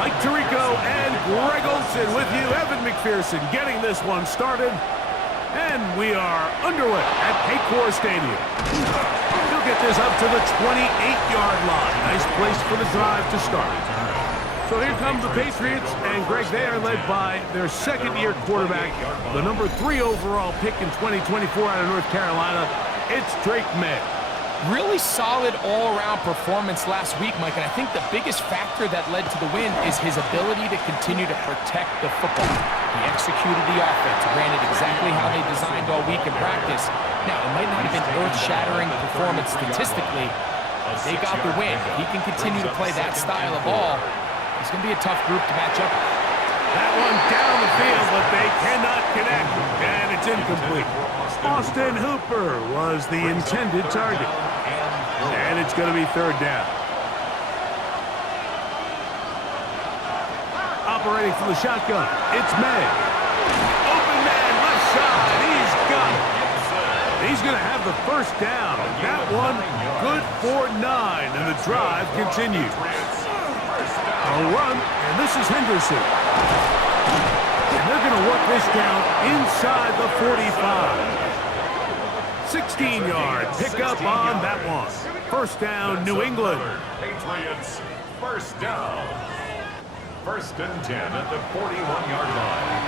Mike Tirico and Greg Olson with you. Evan McPherson getting this one started. And we are underway at Paycor Stadium. He'll get this up to the 28-yard line. Nice place for the drive to start. So here come the Patriots, and Greg, they are led by their second-year quarterback, the number 3 overall pick in 2024 out of North Carolina. It's Drake May. Really solid all-around performance last week, Mike, and I think the biggest factor that led to the win is his ability to continue to protect the football. He executed the offense, ran it exactly how they designed all week in practice. Now, it might not have been earth-shattering performance statistically, but they got the win. If he can continue to play that style of ball, it's going to be a tough group to match up with. That one down the field, but they cannot connect, and it's incomplete. Austin Hooper was the intended target. And it's going to be third down. Operating from the shotgun, it's May. Open man, left side, he's got it. He's going to have the first down. That one good for 9, and the drive continues. A run, and this is Henderson. And they're going to work this down inside the 45. 16-yard pickup on that one. First down, New England. Patriots, first down. First and 10 at the 41-yard line.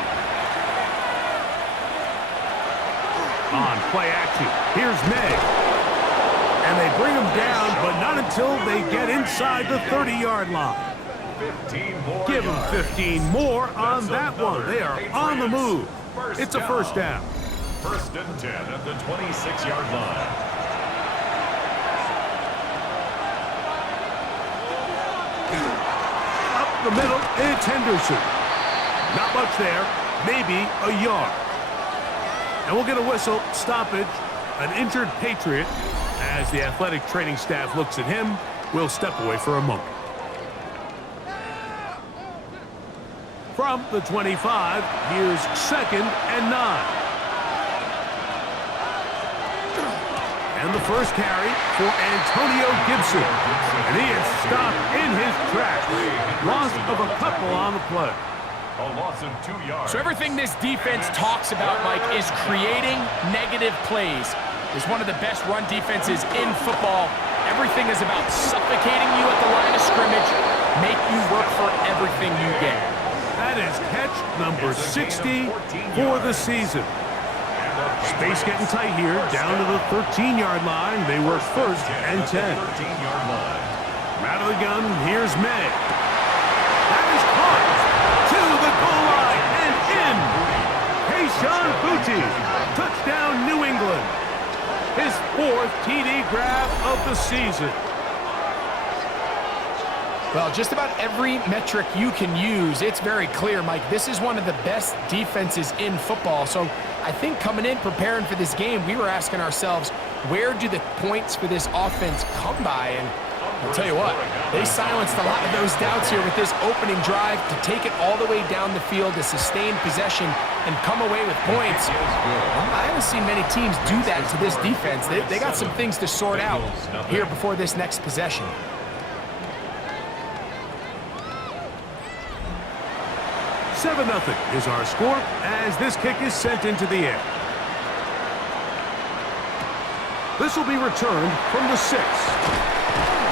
On play action, here's May. And they bring him down, but not until they get inside the 30-yard line. 15 more. Give them 15 more on that one. They are on the move. It's a first down. First and 10 at the 26-yard line. Up the middle, it's Henderson. Not much there, maybe a yard. And we'll get a whistle, stoppage, an injured Patriot. As the athletic training staff looks at him, we'll step away for a moment. From the 25, here's second and 9. And the first carry for Antonio Gibson. And he is stopped in his tracks. Loss of a couple on the play. A loss of 2 yards. So everything this defense talks about, Mike, is creating negative plays. It's one of the best run defenses in football. Everything is about suffocating you at the line of scrimmage, make you work for everything you get. That is catch number 60 for the season. Space getting tight here, down to the 13-yard line. They work first and 10. Out of the gun, here's May. That is caught to the goal line and in. Kayshon Boutte, touchdown New England. His 4th TD grab of the season. Well, just about every metric you can use, it's very clear, Mike. This is one of the best defenses in football. So I think coming in, preparing for this game, we were asking ourselves, where do the points for this offense come by? And I'll tell you what, they silenced a lot of those doubts here with this opening drive to take it all the way down the field to sustain possession and come away with points. Well, I haven't seen many teams do that to this defense. They got some things to sort out here before this next possession. 7-0 is our score as this kick is sent into the air. This will be returned from the 6.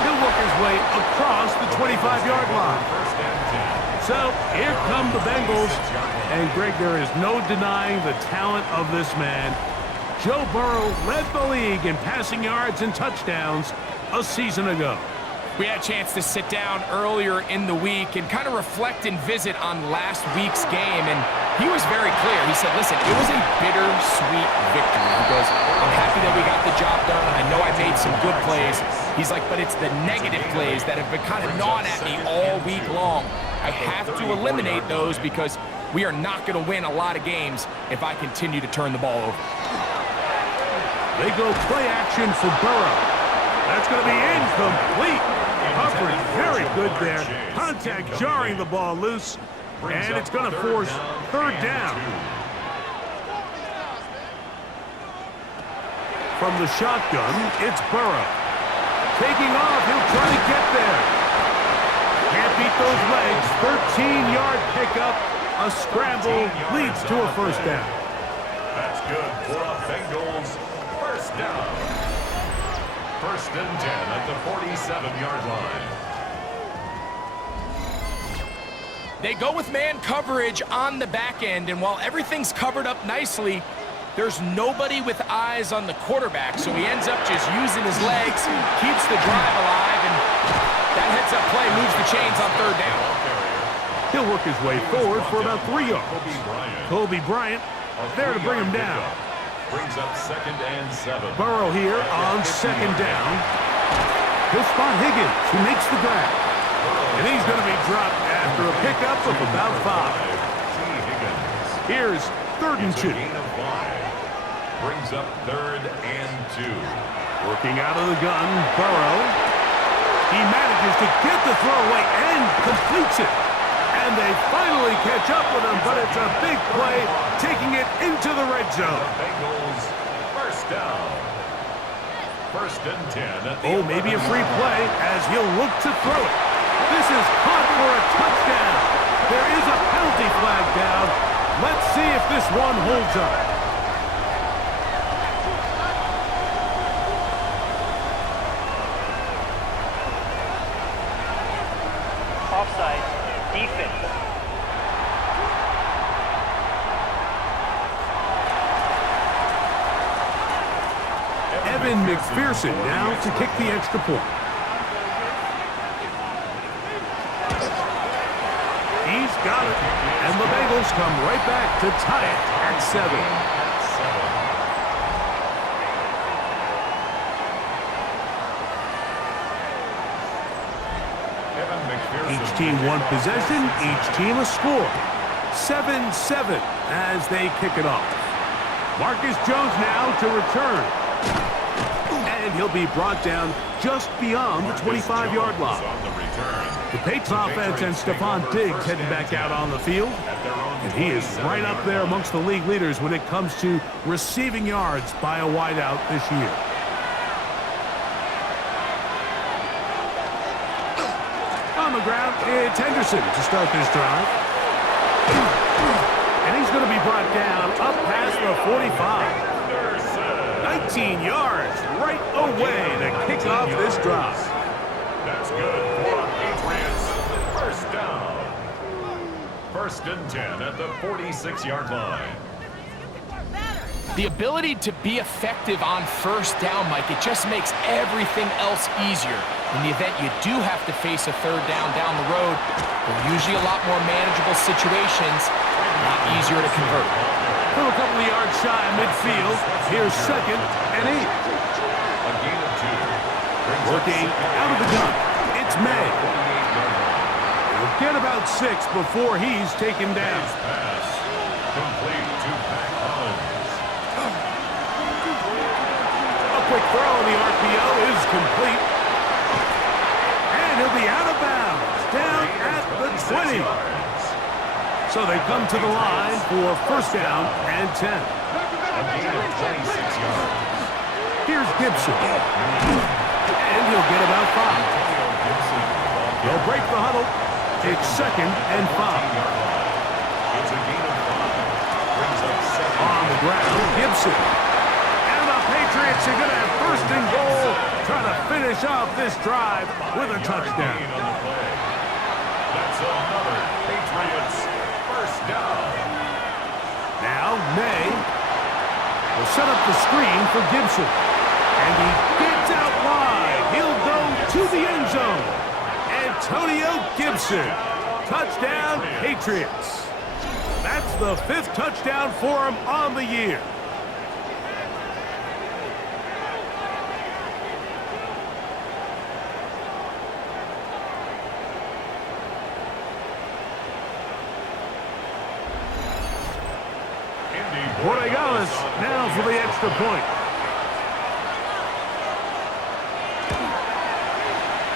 He'll work his way across the 25-yard line. So here come the Bengals. And Greg, there is no denying the talent of this man. Joe Burrow led the league in passing yards and touchdowns a season ago. We had a chance to sit down earlier in the week and kind of reflect and visit on last week's game, and he was very clear. He said, listen, it was a bittersweet victory. He goes, I'm happy that we got the job done. I know I made some good plays. He's like, but it's the negative plays that have been kind of gnawing at me all week long. I have to eliminate those because we are not going to win a lot of games if I continue to turn the ball over. They go play action for Burrow. That's going to be incomplete. Coverage very good there. Contact jarring the ball loose. And it's going to force third down. From the shotgun, it's Burrow. Taking off, he'll try to get there. Can't beat the those legs. 13-yard pickup. A scramble leads to a first down. That's good for a Bengals first down. First and 10 at the 47-yard line. They go with man coverage on the back end, and while everything's covered up nicely, there's nobody with eyes on the quarterback, so he ends up just using his legs, keeps the drive alive, and that heads-up play moves the chains on third down. He'll work his way forward for about 3 yards. Kobe Bryant there to bring him down. Brings up second and 7. Burrow here on second down. He'll spot Higgins, who makes the grab. And he's going to be dropped after a pickup of about 5. Here's third and 2. Brings up third and 2. Working out of the gun, Burrow. He manages to get the throw away and completes it. And they finally catch up with him, but it's a big play, taking it into the red zone. Bengals first down. First and 10. Oh, maybe a free play as he'll look to throw it. This is caught for a touchdown. There is a penalty flag down. Let's see if this one holds up. Offside. Defense. Evan McPherson now to kick the extra point. He's got it. And the Bengals come right back to tie it at 7. Each team one possession, each team a score. 7-7 as they kick it off. Marcus Jones now to return. And he'll be brought down just beyond the 25-yard line. The Patriots offense and Stephon Diggs heading back out on the field. And he is right up there amongst the league leaders when it comes to receiving yards by a wideout this year. On the ground, it's Henderson to start this drive. And he's going to be brought down up past the 45. 19 yards right away to kick off this drive. That's good for the Patriots. First down. First and 10 at the 46-yard line. The ability to be effective on first down, Mike, it just makes everything else easier. In the event you do have to face a third down the road, they're usually a lot more manageable situations, a lot easier to convert. From a couple of yards shy of midfield, here's second and 8. A gain of 2. Working out of the gun, it's May. He'll get about 6 before he's taken down. Pass complete to Pat Collins. A quick throw on the RPO is complete. And he'll be out of bounds, down at the 20. So they come to the line for first down and 10. A gain of 26 yards. Here's Gibson. And he'll get about 5. They'll break the huddle. It's second and 5. It's a gain of 5. Brings up second. On the ground, Gibson. And the Patriots are going to have first and goal, trying to finish off this drive with a touchdown. Gain on the play. That's another Patriots first down. Now May will set up the screen for Gibson. And he gets out wide. He'll go to the end zone. Antonio Gibson. Touchdown, Patriots. That's the 5th touchdown for him on the year. Borregales now for the extra point.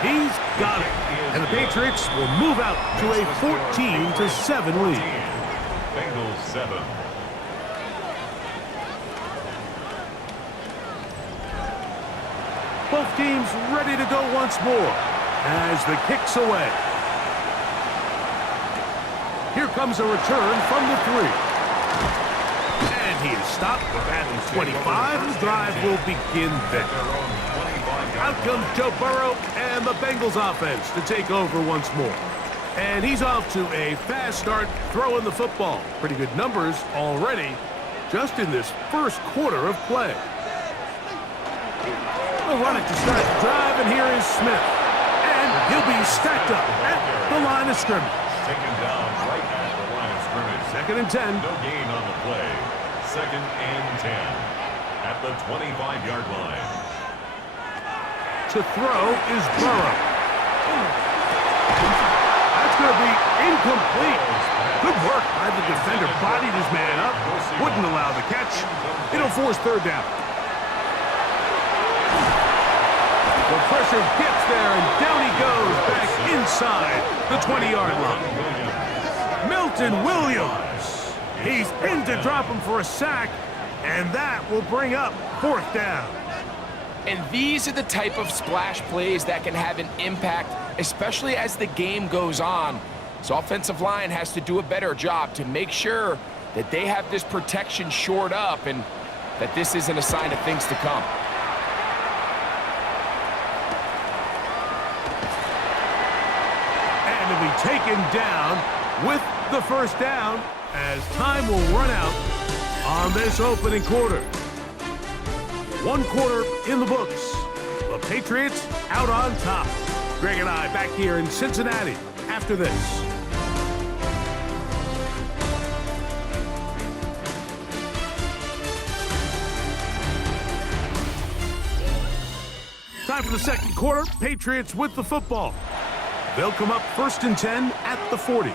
He's got it. And the Patriots will move out to a 14-7 lead. Bengals 7. Both teams ready to go once more as the kick's away. Here comes a return from the 3. And he is stopped at the 25. The drive will begin then. Out comes Joe Burrow and the Bengals offense to take over once more. And he's off to a fast start throwing the football. Pretty good numbers already just in this first quarter of play. They'll run it to start the drive, and here is Smith. And he'll be stacked up at the line of scrimmage. Taken down right at the line of scrimmage. 2nd and 10. No gain on the play. 2nd and 10 at the 25-yard line. To throw is Burrow. That's going to be incomplete. Good work by the defender. Bodied his man up. Wouldn't allow the catch. It'll force 3rd down. The pressure gets there, and down he goes back inside the 20-yard line. Milton Williams. He's in to drop him for a sack, and that will bring up 4th down. And these are the type of splash plays that can have an impact, especially as the game goes on. So offensive line has to do a better job to make sure that they have this protection shored up and that this isn't a sign of things to come. And he'll be taken down with the 1st down as time will run out on this opening quarter. 1 quarter in the books. The Patriots out on top. Greg and I back here in Cincinnati after this. Time for the 2nd quarter. Patriots with the football. They'll come up 1st and 10 at the 40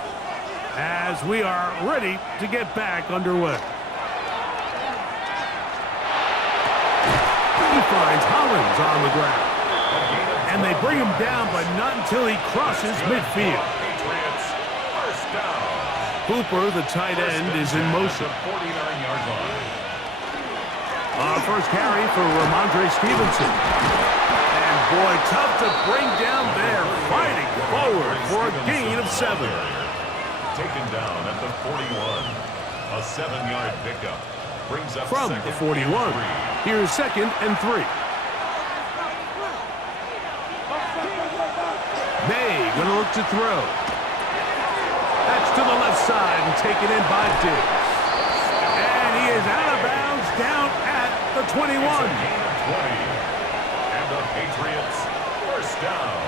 as we are ready to get back underway. He finds Hollins on the ground. And they bring him down, but not until he crosses midfield. Patriots, 1st down. Hooper, the tight end, is in motion. 49-yard line. On 1st carry for Ramondre Stevenson. And boy, tough to bring down there. Fighting forward for a gain of 7. Taken down at the 41. A 7-yard pickup. Brings up From the 41. Here's 2nd and 3. May gonna look to throw. That's to the left side and taken in by Diggs. And he is out of bounds down at the 21. And the Patriots 1st down.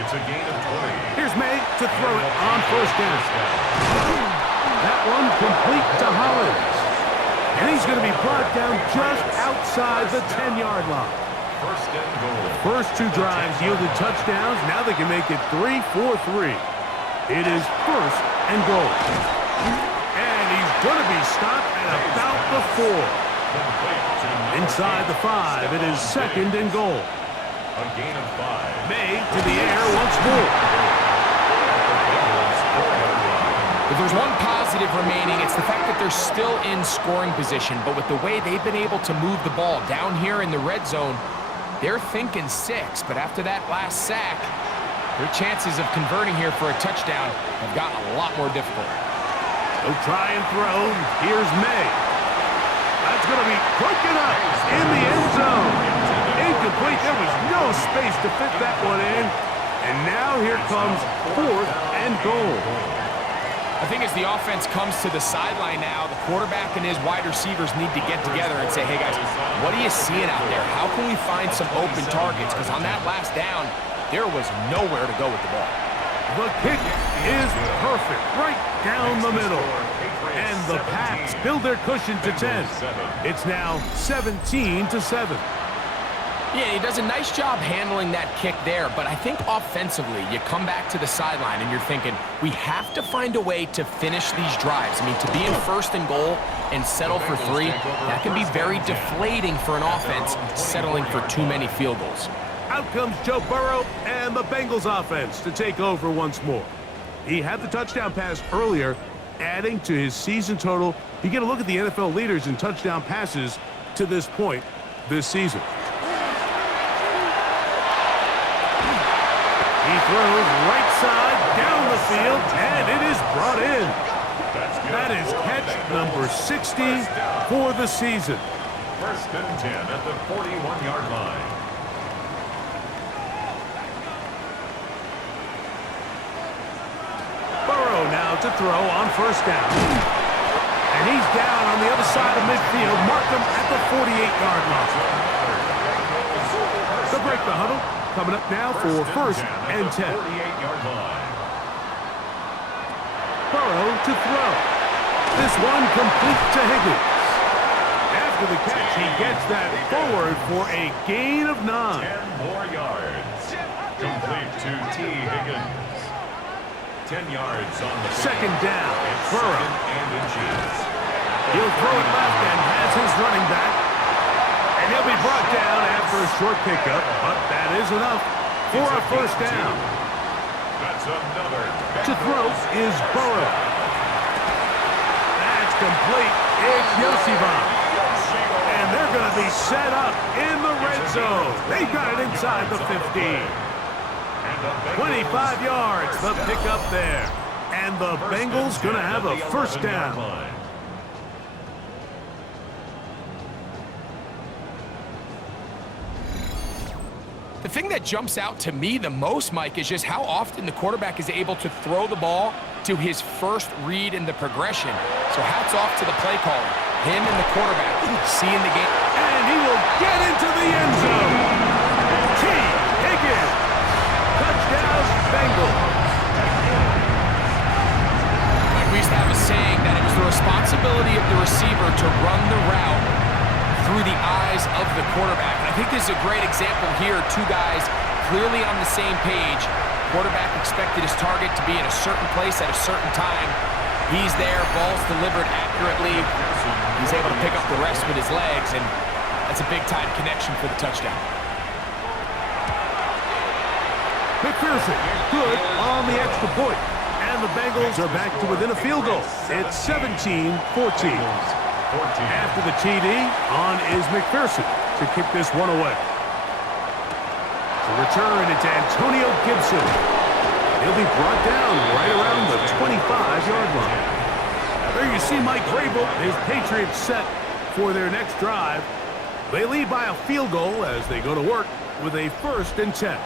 It's a gain of 20. Here's May to throw it on 1st down. That one complete to Hollins. And he's going to be brought down just outside the 10-yard line. 1st and goal. First 2 drives yielded touchdowns. Now they can make it 3-4-3. It is 1st and goal. And he's going to be stopped at about the 4. Inside the 5, it is 2nd and goal. A gain of 5. May to the air once more. If there's one positive remaining, it's the fact that they're still in scoring position. But with the way they've been able to move the ball down here in the red zone, they're thinking 6. But after that last sack, their chances of converting here for a touchdown have gotten a lot more difficult. They'll try and throw. Here's May. That's going to be broken up in the end zone. Incomplete. There was no space to fit that one in. And now here comes 4th and goal. I think as the offense comes to the sideline now, the quarterback and his wide receivers need to get together and say, hey guys, what are you seeing out there? How can we find some open targets? Because on that last down, there was nowhere to go with the ball. The kick is perfect, right down the middle. And the Pats build their cushion to 10. It's now 17-7. Yeah, he does a nice job handling that kick there, but I think offensively, you come back to the sideline and you're thinking, we have to find a way to finish these drives. I mean, to be in 1st and goal and settle for 3, that can be very deflating for an offense settling for too many field goals. Out comes Joe Burrow and the Bengals offense to take over once more. He had the touchdown pass earlier, adding to his season total. You get a look at the NFL leaders in touchdown passes to this point this season. He throws right side down the field, and it is number 60 for the season. First and 10 at the 41-yard line. Burrow now to throw on first down. And he's down on the other side of midfield. Mark him at the 48-yard line. To break the huddle, coming up now for first and 10. 48-yard line. Burrow to throw. This one complete to Higgins. After the catch, he gets that forward for a gain of 9. 10 more yards. Complete to T. Higgins. 10 yards on the second down. Burrow. And inches. He'll throw it left and has his running back. And he'll be brought down after a short pickup, but that is enough for a first down. That's another. To throw is Burrow. That's complete. It's Yosivon. And they're going to be set up in the red zone. They got it inside the 15. 25 yards, the pickup there. And the Bengals going to have a first down. The thing that jumps out to me the most, Mike, is just how often the quarterback is able to throw the ball to his first read in the progression. So hats off to the play caller. Him and the quarterback seeing the game. And he will get into the end zone. T. Higgins. Touchdown, Bengals. We used to have a saying that it was the responsibility of the receiver to run the route through the eyes of the quarterback. And I think this is a great example here. Two guys clearly on the same page. Quarterback expected his target to be in a certain place at a certain time. He's there, ball's delivered accurately. He's able to pick up the rest with his legs, and that's a big-time connection for the touchdown. McPherson, good on the extra point. And the Bengals are back to within a field goal. It's 17-14. After the TD, on is McPherson to kick this one away. To return, it's Antonio Gibson. He'll be brought down right around the 25-yard line. There you see Mike Vrabel, his Patriots set for their next drive. They lead by a field goal as they go to work with a first and 10.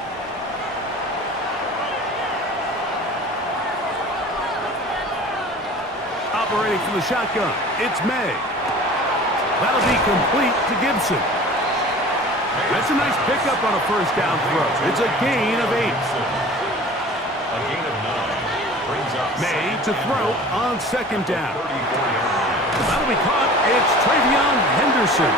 Operating from the shotgun, it's May. That'll be complete to Gibson. That's a nice pickup on a first down throw. It's a gain of 8. A gain of 9. Brings up May to throw on second down. That'll be caught. It's Travion Henderson.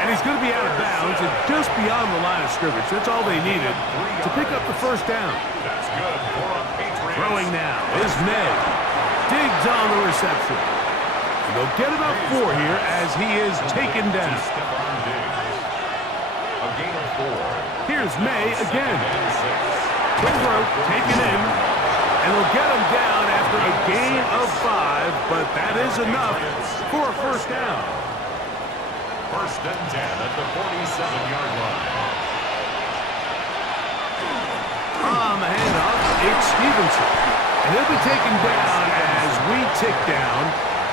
And he's going to be out of bounds and just beyond the line of scrimmage. That's all they needed to pick up the first down. That's good for a Patriots. Throwing now is May. Digs on the reception. And they'll get about 4 here as he is taken down. A gain of 4. Here's May again. Quick throw taken in. And they'll get him down after a gain of 5, but that is enough for a first down. First and 10 at the 47-yard line. On the handoff, it's Stevenson. And he'll be taken down as we tick down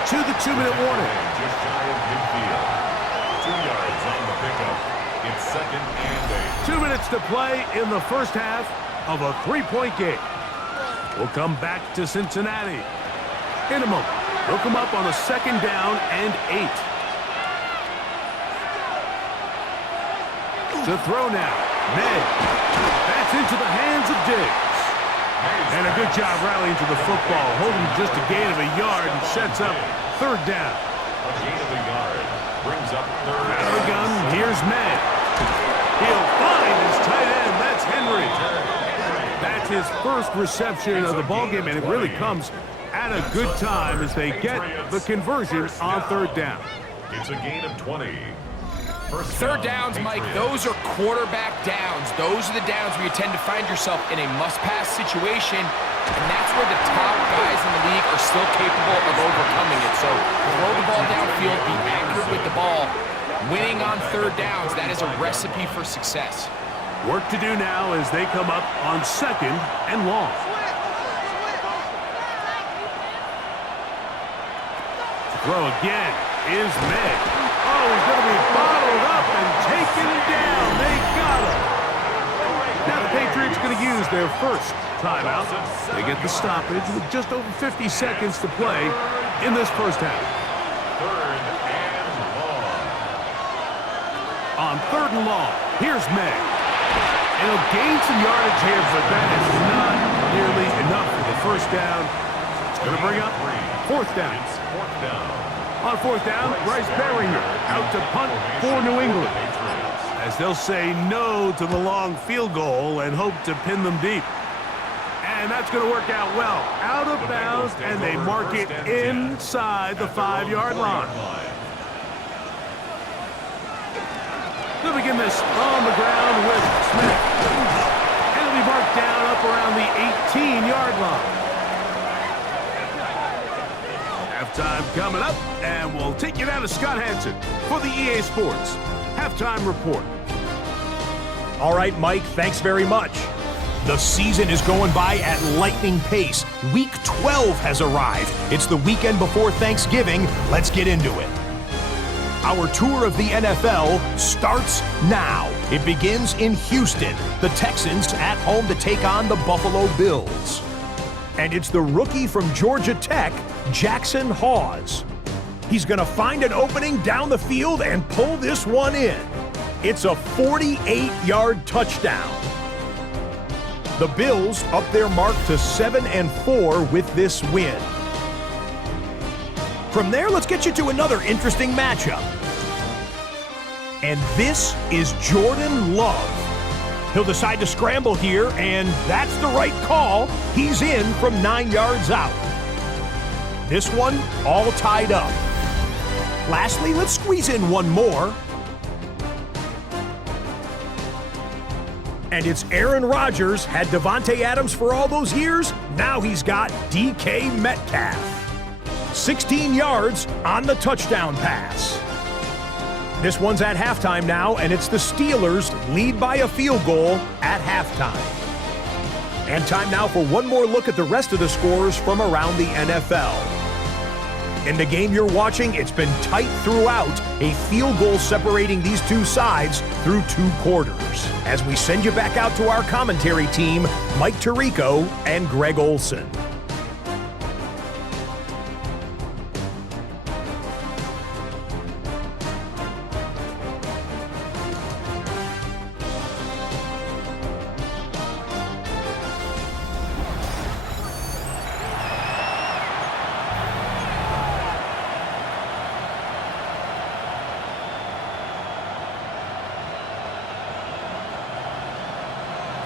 to the 2-minute warning. Just shy of midfield. 2 yards on the pickup. It's second and 8. 2 minutes to play in the first half of a 3-point game. We'll come back to Cincinnati in a moment. They'll come up on a second down and 8. To throw now, May. That's into the hands of Diggs. And a good job rallying to the football, holding just a gain of a yard and sets up third down. A gain of a yard brings up third. Out of the gun, here's May. He'll find his tight end. That's Henry. That's his first reception of the ballgame, and it really comes at a good time as they get the conversion on third down. It's a gain of 20. Third downs, Mike, those are quarterback downs. Those are the downs where you tend to find yourself in a must-pass situation, and that's where the top guys in the league are still capable of overcoming it. So throw the ball downfield, be accurate with the ball. Winning on third downs, that is a recipe for success. Work to do now as they come up on second and long. Throw again is May. Oh, he's going to be bottled up and taken down. They got him. Now the Patriots going to use their first timeout. They get the stoppage with just over 50 seconds to play in this first half. On 3rd and long, here's May. And he'll gain some yardage here, but that is not nearly enough for the first down. It's going to bring up 4th down. On 4th down, Bryce Beringer out to punt for New England, as they'll say no to the long field goal and hope to pin them deep. And that's going to work out well. Out of bounds, and they mark it inside the 5-yard line. They'll begin this on the ground with Smith. And it'll be marked down up around the 18-yard line. Halftime coming up, and we'll take you down to Scott Hansen for the EA Sports Halftime Report. All right, Mike, thanks very much. The season is going by at lightning pace. Week 12 has arrived. It's the weekend before Thanksgiving. Let's get into it. Our tour of the NFL starts now. It begins in Houston. The Texans at home to take on the Buffalo Bills. And it's the rookie from Georgia Tech, Jackson Hawes. He's going to find an opening down the field and pull this one in. It's a 48-yard touchdown. The Bills up their mark to 7-4 with this win. From there, let's get you to another interesting matchup. And this is Jordan Love. He'll decide to scramble here, and that's the right call. He's in from 9 yards out. This one all tied up. Lastly, let's squeeze in one more. And it's Aaron Rodgers. Had Devontae Adams for all those years. Now he's got DK Metcalf. 16 yards on the touchdown pass. This one's at halftime now, and it's the Steelers lead by a field goal at halftime. And time now for one more look at the rest of the scores from around the NFL. In the game you're watching, it's been tight throughout, a field goal separating these two sides through 2 quarters. As we send you back out to our commentary team, Mike Tirico and Greg Olson.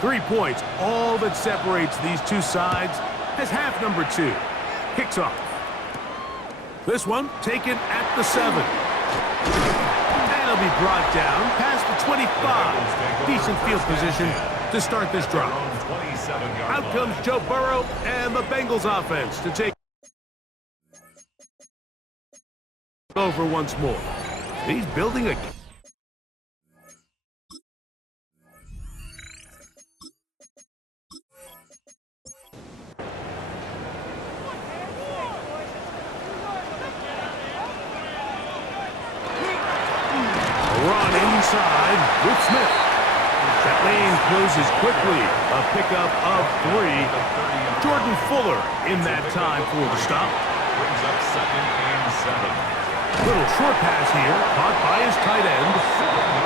Three points, all that separates these two sides, as half number 2 kicks off. This one taken at the 7. And it'll be brought down past the 25. Decent field position to start this drive. Out comes Joe Burrow and the Bengals offense to take over once more. He's building a run inside with Smith. That lane closes quickly. A pickup of 3. Jordan Fuller in that time for the stop. Brings up 2nd and 7. Little short pass here, caught by his tight end.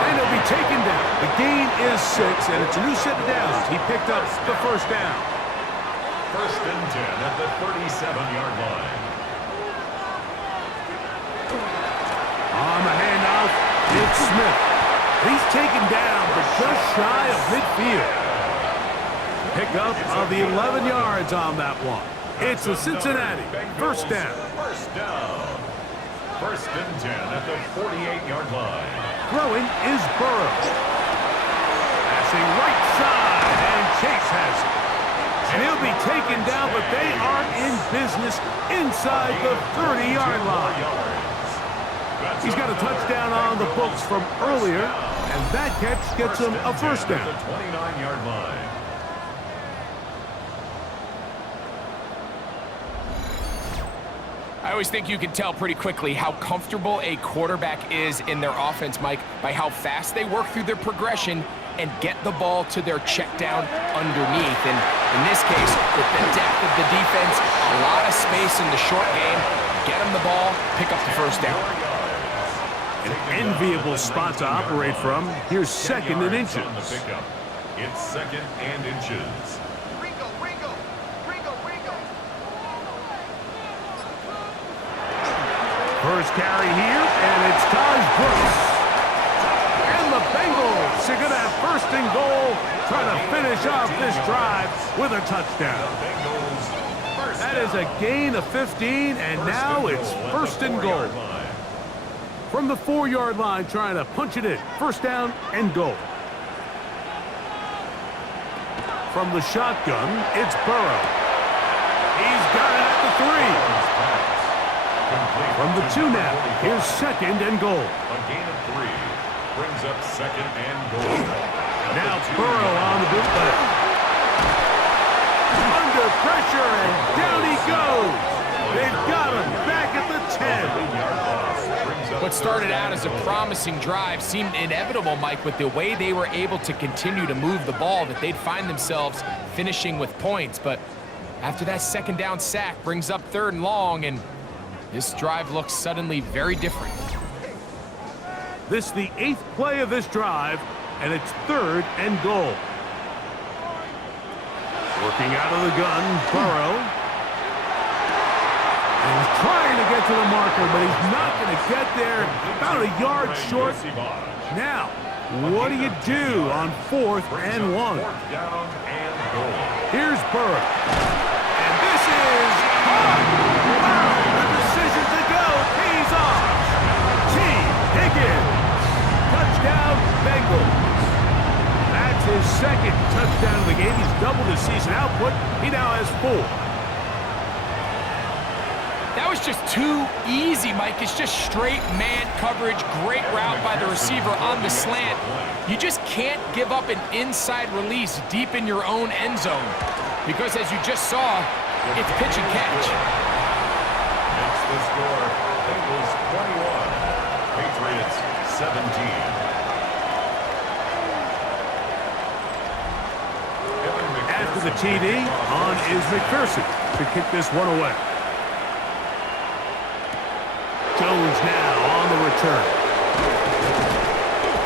And he'll be taken down. The gain is 6, and it's a new set of downs. He picked up the first down. 1st and 10 at the 37-yard line. On the handoff, it's Smith. He's taken down, but just shy of midfield. Pickup of the 11 yards on that one. It's a Cincinnati first down. First down. 1st and 10 at the 48-yard line. Throwing is Burrow. Passing right side, and Chase has it. And he'll be taken down, but they are in business inside the 30-yard line. He's got a touchdown on the books from earlier, and that catch gets him a first down. The 29-yard line. I always think you can tell pretty quickly how comfortable a quarterback is in their offense, Mike, by how fast they work through their progression and get the ball to their check down underneath. And in this case, with the depth of the defense, a lot of space in the short game, get them the ball, pick up the first down. An enviable spot to operate from. Here's second and inches. It's second and inches. First carry here, and it's Taj Brooks. And the Bengals are going to have first and goal, trying to finish off this drive with a touchdown. That is a gain of 15, and now it's first and goal. From the 4-yard line, trying to punch it in. First down and goal. From the shotgun, it's Burrow. He's got it at the 3. From the 2 now, here's second and goal. A gain of 3 brings up second and goal. Now Burrow on the bootleg. Under pressure, and down he goes. They've got him back at the 10. What started out as a promising drive seemed inevitable, Mike, with the way they were able to continue to move the ball, that they'd find themselves finishing with points. But after that second down sack brings up 3rd and long, and this drive looks suddenly very different. This is the 8th play of this drive, and it's 3rd and goal. Working out of the gun, Burrow. And he's trying to get to the marker, but he's not going to get there. About a yard short. Now, what do you do on 4th and 1? Here's Burrow. And this is hot. Touchdown, Bengals. That's his second touchdown of the game. He's doubled his season output. He now has 4. That was just too easy, Mike. It's just straight man coverage. Great route by the receiver on the slant. You just can't give up an inside release deep in your own end zone, because as you just saw, it's pitch and catch. That's the score. Bengals 21. Patriots 17. After the TD, on is McPherson to kick this one away. Jones now on the return.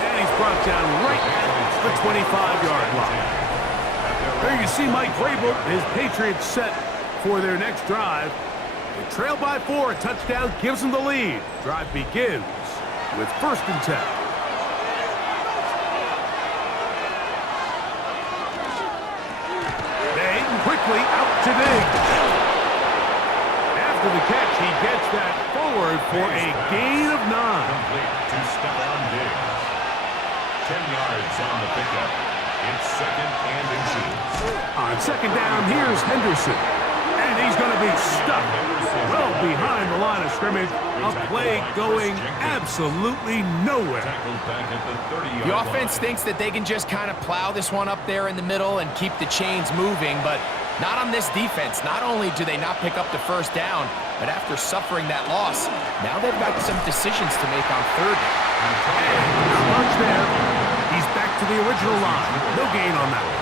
And he's brought down right at the 25-yard line. There you see Mike Vrabel, his Patriots set for their next drive. They trail by 4, a touchdown gives them the lead. Drive begins with 1st and 10. They quickly out to Diggs. After the catch, he gets that forward for a gain of 9. Complete to Stephon Diggs. 10 yards on the pickup. It's second and inches. On second down, here's Henderson. And he's going to be stuck well behind the line of scrimmage. A play going absolutely nowhere. The offense thinks that they can just kind of plow this one up there in the middle and keep the chains moving, but not on this defense. Not only do they not pick up the first down, but after suffering that loss, now they've got some decisions to make on 3rd down. Not much there. He's back to the original line. No gain on that one.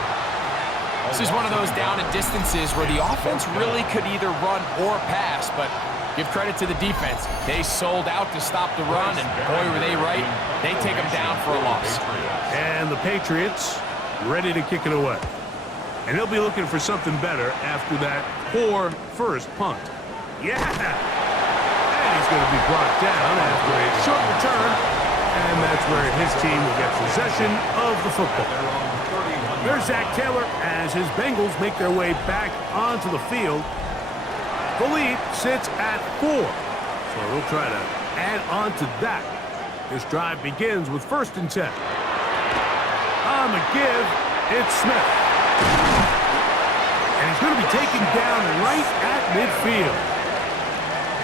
This is one of those down and distances where the offense really could either run or pass, but give credit to the defense. They sold out to stop the run, and boy, were they right. They take them down for a loss. And the Patriots ready to kick it away. And he'll be looking for something better after that poor first punt. Yeah! And he's going to be brought down after a short return, and that's where his team will get possession of the football. There's Zach Taylor as his Bengals make their way back onto the field. The lead sits at 4, so they'll try to add on to that. This drive begins with 1st and 10. On the give, it's Smith. And he's going to be taken down right at midfield.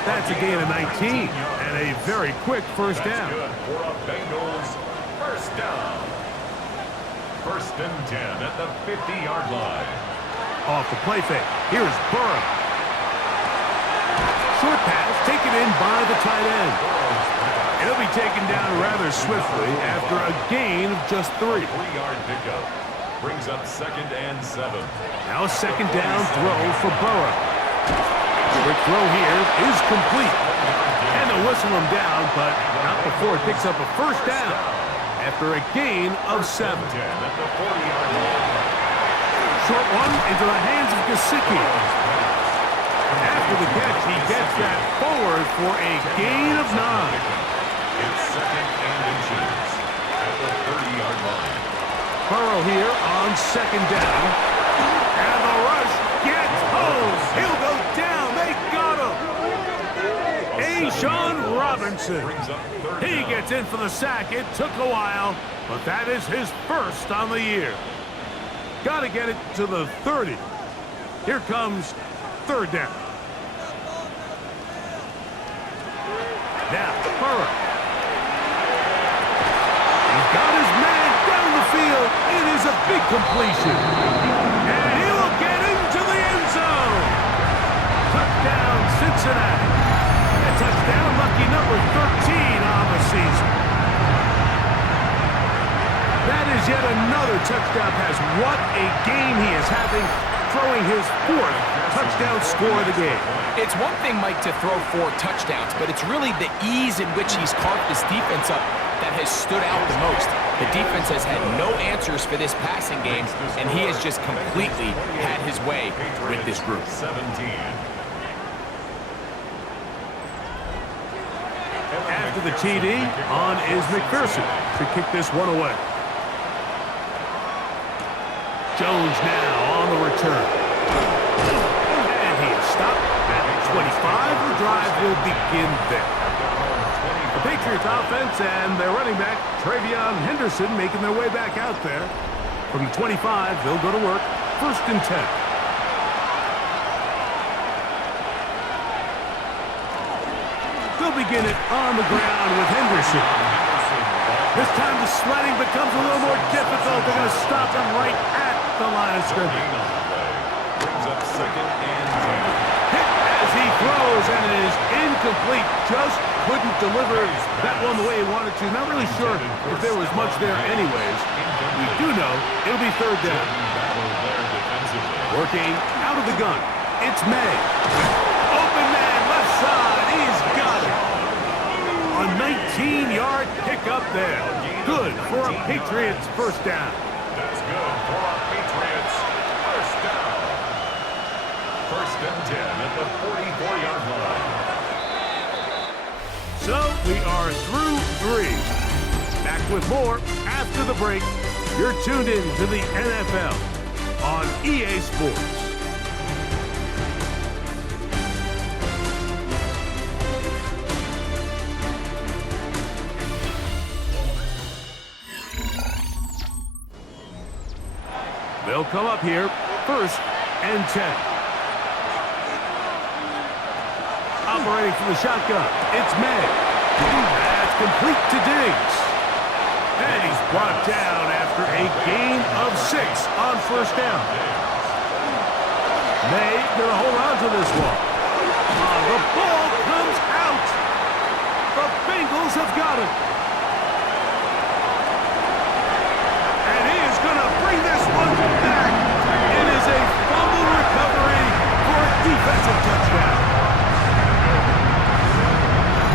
That's a gain of 19 and a very quick first down. Good for a Bengals first down. 1st and 10 at the 50-yard line. Off the play fake. Here's Burrow. short pass taken in by the tight end. He'll be taken down rather swiftly after a gain of just 3. 3-yard pickup. Brings up 2nd and 7. Now a second down throw for Burrow. Quick throw here is complete. And they'll whistle him down, but not before it picks up a first down after a gain of 7. At the 40-yard line. Short one into the hands of Gesicki. After the catch, he gets that forward for a gain of 9. It's 2nd and inches at the 30-yard line. Burrow here on second down. And the rush gets home. He'll go down. They got him. A'Shawn Robinson. He gets in for the sack. It took a while, but that is his first on the year. Got to get it to the 30. Here comes third down. Now, Burrow. He's got his man down the field. It is a big completion. And he will get into the end zone. Touchdown, Cincinnati. A touchdown, lucky number 13 on the season. That is yet another touchdown pass. What a game he is having, throwing his 4th touchdown score of the game. It's one thing, Mike, to throw 4 touchdowns, but it's really the ease in which he's carved this defense up that has stood out the most. The defense has had no answers for this passing game, and he has just completely had his way with this group. 17. After the TD, on is McPherson to kick this one away. Jones now on the return. And he is stopped at 25. The drive will begin there. The Patriots offense and their running back, Travion Henderson, making their way back out there. From the 25, they'll go to work. 1st and 10. They'll begin it on the ground with Henderson. This time the sledding becomes a little more difficult. They're going to stop him right at the line of scrimmage. Brings up 2nd and 10. Hit as he throws, and it is incomplete. Just couldn't deliver that one the way he wanted to. Not really sure if there was much there anyways. We do know it'll be 3rd down. Working out of the gun. It's May. Open man, left side. He's got it. A 19-yard pickup there. Good for a Patriots first down. That's good for our Patriots. First down. 1st and 10 at the 44-yard line. So we are through 3. Back with more after the break. You're tuned in to the NFL on EA Sports. They'll come up here, 1st and 10. Operating from the shotgun, it's May. That's complete to Diggs. And he's brought down after a gain of 6 on 1st down. May gonna hold on to this one. The ball comes out. The Bengals have got it. And he is gonna bring this one back. It is a fumble recovery for a defensive touchdown.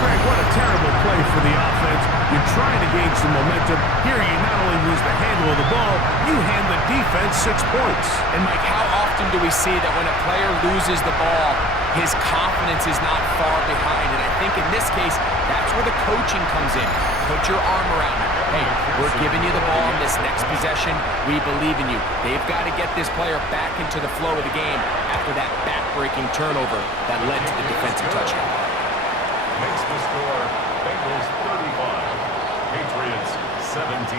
Greg, what a terrible play for the offense. You're trying to gain some momentum. Here you not only lose the handle of the ball, you hand the defense 6 points. And Mike, how often do we see that when a player loses the ball, his confidence is not far behind? And I think in this case, that's where the coaching comes in. Put your arm around him. Hey, we're giving you the ball in this next possession. We believe in you. They've got to get this player back into the flow of the game after that back-breaking turnover that led to the defensive touchdown. Makes the score Bengals 35, Patriots 17.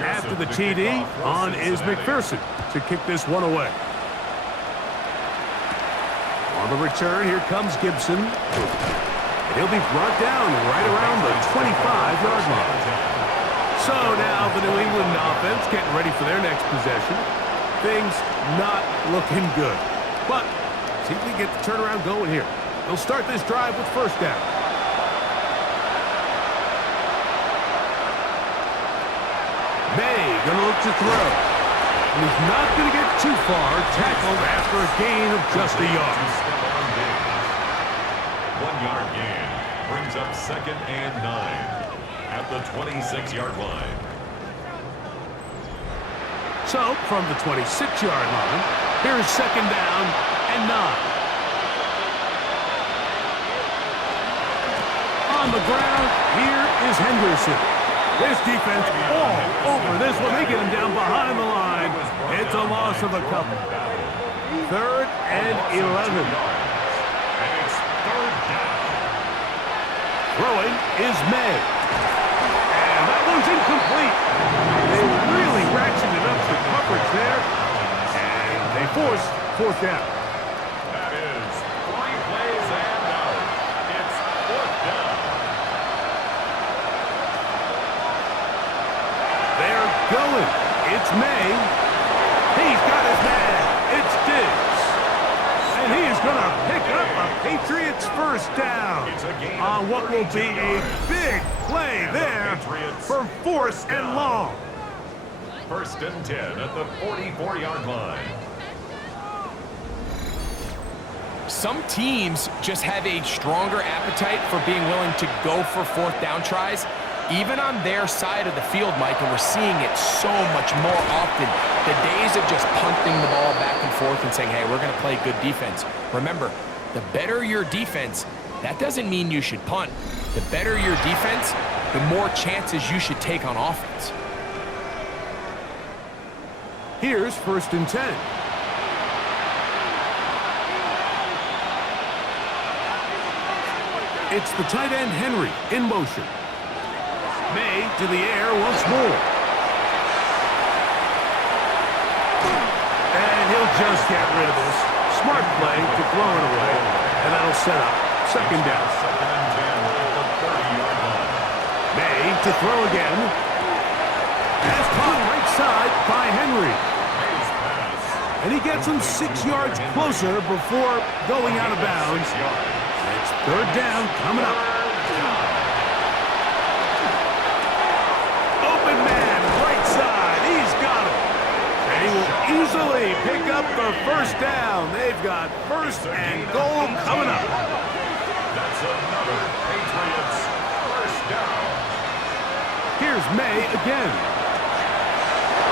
After the TD, on is McPherson to kick this one away. On the return, here comes Gibson. And he'll be brought down right around the 25-yard line. So now the New England offense getting ready for their next possession. Things not looking good. But see if we can get the turnaround going here. They'll start this drive with first down. May gonna look to throw. And he's not gonna get too far, tackled after a gain of just a yard. 1 yard gain brings up 2nd and 9 at the 26-yard line. So from the 26-yard line, here's 2nd down and 9. On the ground, here is Henderson. This defense all over this one. They get him down behind the line. It's a loss of a couple. 3rd and 11. And it's 3rd down. Throwing is May. And that one's incomplete. They really ratcheted up the coverage there. And they force 4th down. That is 3 plays and out. It's 4th down. They're going. It's May. He's got his man. It's Diggs. And he is going to pick up a Patriots first down on what will be a big play there for 4th and long. 1st and 10 at the 44-yard line. Some teams just have a stronger appetite for being willing to go for 4th down tries, even on their side of the field, Mike, and we're seeing it so much more often. The days of just punting the ball back and forth and saying, hey, we're going to play good defense. Remember, the better your defense, that doesn't mean you should punt. The better your defense, the more chances you should take on offense. Here's 1st and 10. It's the tight end Henry in motion. May to the air once more. And he'll just get rid of this. Smart play to throw it away. And that'll set up 2nd down. 2nd and 10 at the 30-yard line. May to throw again. Pass caught right side by Henry. May's pass. And he gets him 6 yards closer before going out of bounds. 6 yards. It's 3rd down coming up. Open man, right side. He's got it. And he will easily pick up the 1st down. They've got 1st and goal coming up. That's another Patriots 1st down. Here's May again.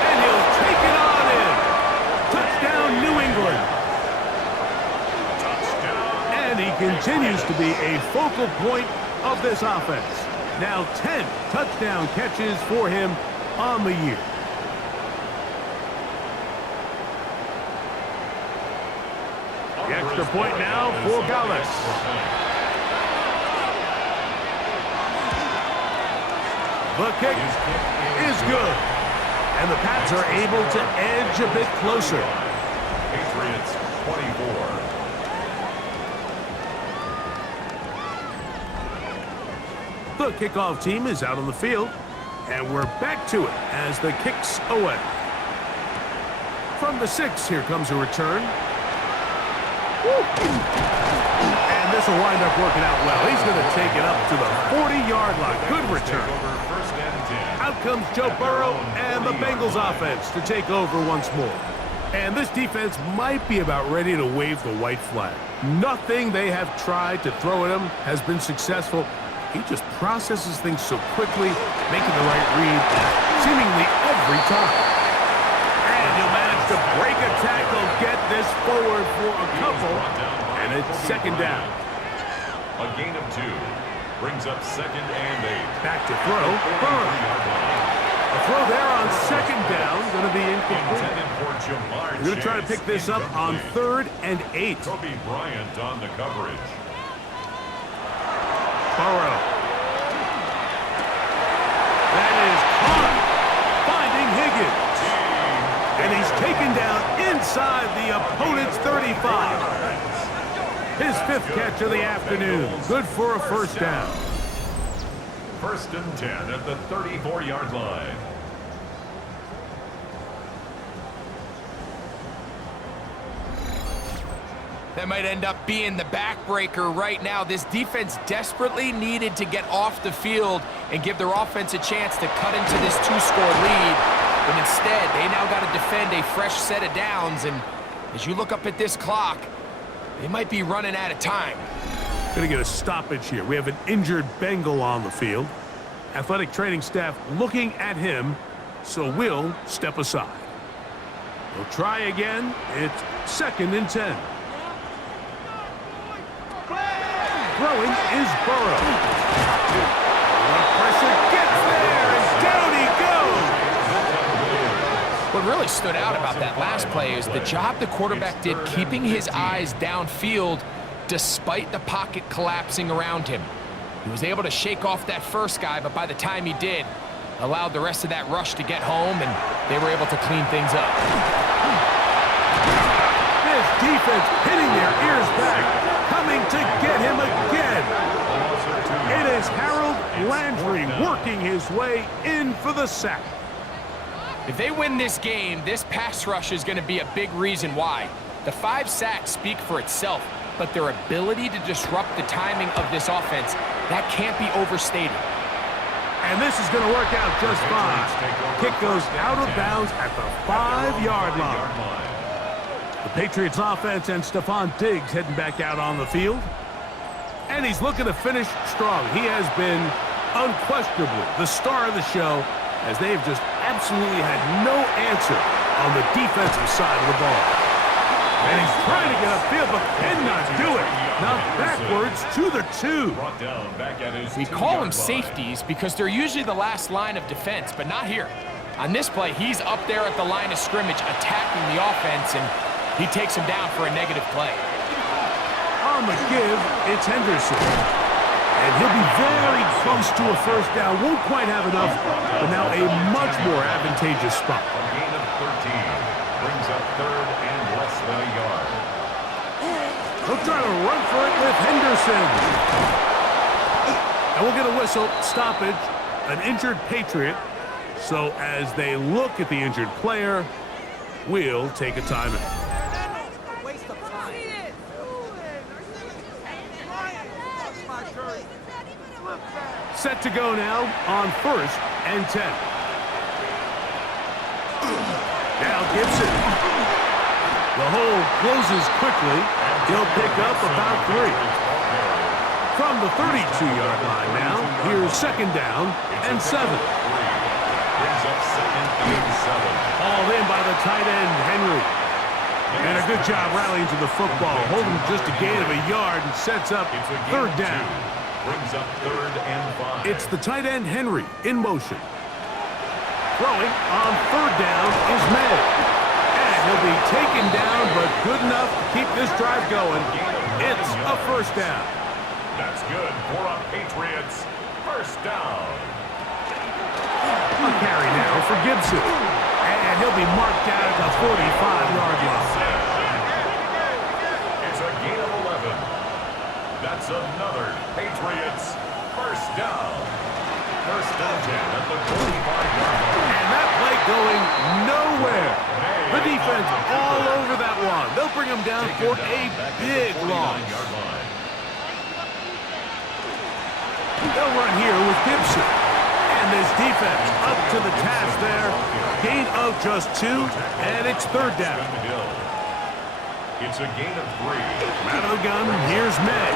And he'll take it on in. Touchdown, New England. And he continues to be a focal point of this offense. Now 10 touchdown catches for him on the year. The extra point now for Gallis. The kick is good. And the Pats are able to edge a bit closer. Patriots 24. The kickoff team is out on the field, and we're back to it as the kick's away. From the 6, here comes a return. And this will wind up working out well. He's going to take it up to the 40-yard line. Good return. Out comes Joe Burrow and the Bengals offense to take over once more. And this defense might be about ready to wave the white flag. Nothing they have tried to throw at him has been successful. He just processes things so quickly, making the right read seemingly every time. And he'll manage to break a tackle, get this forward for a couple, and it's 2nd down. A gain of 2 brings up 2nd and 8. Back to throw. Burrow. A throw there on 2nd down, going to be incomplete. We're going to try to pick this up on 3rd and 8. Kobe Bryant on the coverage. Burrow. That is caught. Finding Higgins. And he's taken down inside the opponent's 35. His 5th catch of the afternoon. Good for a 1st down. First and 10 at the 34-yard line. That might end up being the backbreaker right now. This defense desperately needed to get off the field and give their offense a chance to cut into this 2-score lead. But instead, they now got to defend a fresh set of downs. And as you look up at this clock, they might be running out of time. Going to get a stoppage here. We have an injured Bengal on the field. Athletic training staff looking at him, so we'll step aside. We'll try again. It's 2nd and 10. Throwing is Burrow. The pressure gets there, and down he goes. What really stood out about that last play is the job the quarterback did keeping his eyes downfield despite the pocket collapsing around him. He was able to shake off that first guy, but by the time he did, allowed the rest of that rush to get home, and they were able to clean things up. This defense pinning their ears back, coming to get him again. It is Harold Landry working his way in for the sack. If they win this game, this pass rush is going to be a big reason why. The 5 sacks speak for itself, but their ability to disrupt the timing of this offense, that can't be overstated. And this is going to work out just fine. Kick goes out of bounds at the 5-yard line. The Patriots offense and Stephon Diggs heading back out on the field. And he's looking to finish strong. He has been unquestionably the star of the show, as they have just absolutely had no answer on the defensive side of the ball. And he's trying to get upfield, but cannot do it. Now backwards to the 2. We call them safeties because they're usually the last line of defense, but not here. On this play, he's up there at the line of scrimmage attacking the offense, and he takes him down for a negative play. On the give, it's Henderson. And he'll be very close to a first down. Won't quite have enough, but now a much more advantageous spot. A gain of 13 brings up 3rd and less than a yard. He'll try to run for it with Henderson. And we'll get a whistle, stoppage, an injured Patriot. So as they look at the injured player, we'll take a timeout. Set to go now on 1st and 10. Now Gibson. The hole closes quickly. He'll pick up about 3. From the 32-yard line now, here's 2nd down and 7. Brings up 2nd and 7. Hauled in by the tight end, Henry. And a good job rallying to the football. Holding just a gain of a yard and sets up 3rd down. Brings up 3rd and 5. It's the tight end, Henry, in motion. Throwing on 3rd down is May. And he'll be taken down, but good enough to keep this drive going. It's a 1st down. That's good for a Patriots 1st down. A carry now for Gibson. And he'll be marked down at the 45-yard line. It's a gain of 11. That's another Patriots 1st down. 1st and 10 at the 45-yard line. And that play going nowhere. The defense all over that one. They'll bring him down for a big loss. They'll run here with Gibson. And this defense up to the task there. Gain of just 2, and it's 3rd down. It's a gain of 3. Out of the gun, here's May.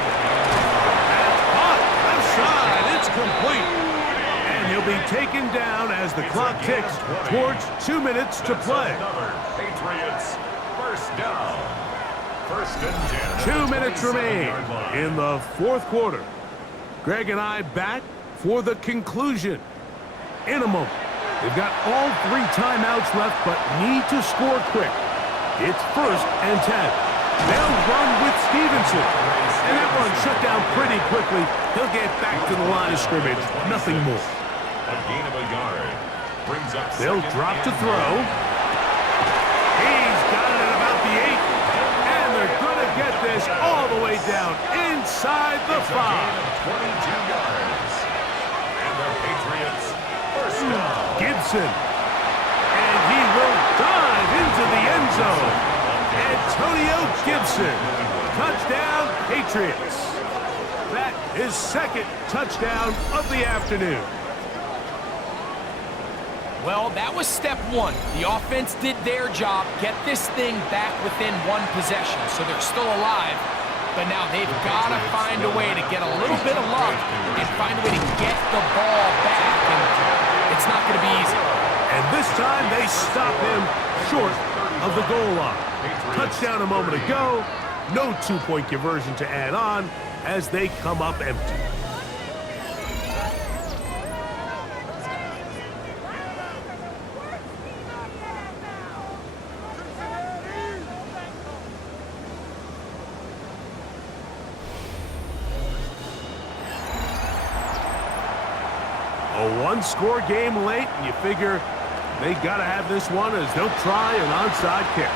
That's hot, left side, it's complete. And he'll be taken down as the clock ticks towards 2 minutes to play. Another Patriots 1st down. 1st and 10. 2 minutes remain in the 4th quarter. Greg and I back for the conclusion in a moment. They've got all 3 timeouts left, but need to score quick. It's 1st and 10. They'll run with Stevenson. And that run shut down pretty quickly. He'll get back to the line of scrimmage. Nothing more. A gain of a yard. Brings up They'll drop to throw. He's got it at about the 8. And they're going to get this all the way down inside the 5. 22 yards. And Gibson. And he will dive into the end zone. Antonio Gibson. Touchdown, Patriots. That is second touchdown of the afternoon. Well, that was step one. The offense did their job, get this thing back within one possession, so they're still alive. But now they've got to find a way to get a little bit of luck and find a way to get the ball back, and it's not going to be easy. And this time they stop him short of the goal line. Touchdown a moment ago, no two-point conversion to add on as they come up empty. A one-score game late, and you figure they got to have this one as they'll try an onside kick.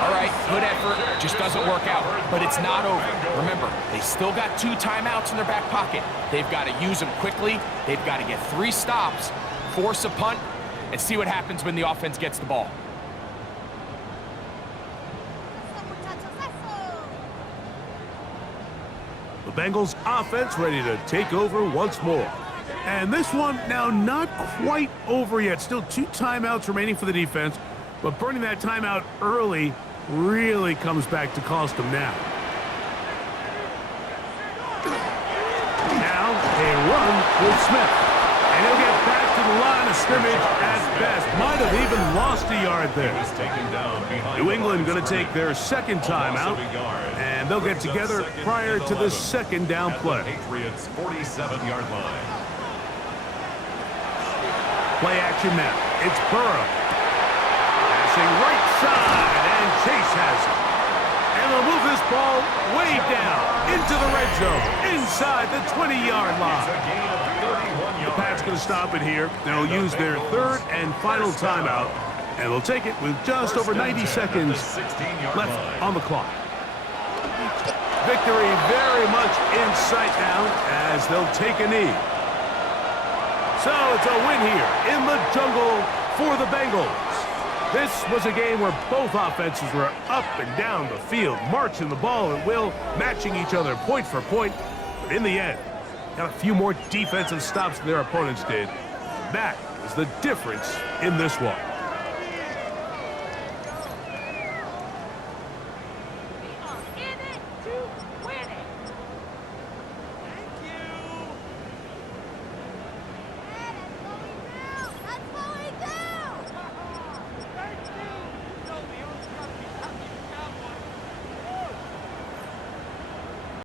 All right, good effort, just doesn't work out, but it's not over. Remember, they still got 2 timeouts in their back pocket. They've got to use them quickly. They've got to get 3 stops, force a punt, and see what happens when the offense gets the ball. The Bengals offense ready to take over once more. And this one now not quite over yet. Still 2 timeouts remaining for the defense, but burning that timeout early really comes back to cost them now. Now a run with Smith. And he'll get back to the line of scrimmage at best. Might have even lost a yard there. New England going to take their second timeout, and they'll get together prior to the second down play. Patriots 47-yard line. Play action now. It's Burrow. Passing right side, and Chase has it. And they'll move this ball way down into the red zone, inside the 20-yard line. The Pats going to stop it here. They'll use their third and final timeout, and they'll take it with just over 90 seconds left on the clock. Victory very much in sight now as they'll take a knee. So it's a win here in the jungle for the Bengals. This was a game where both offenses were up and down the field, marching the ball at will, matching each other point for point. But in the end, got a few more defensive stops than their opponents did. That is the difference in this one.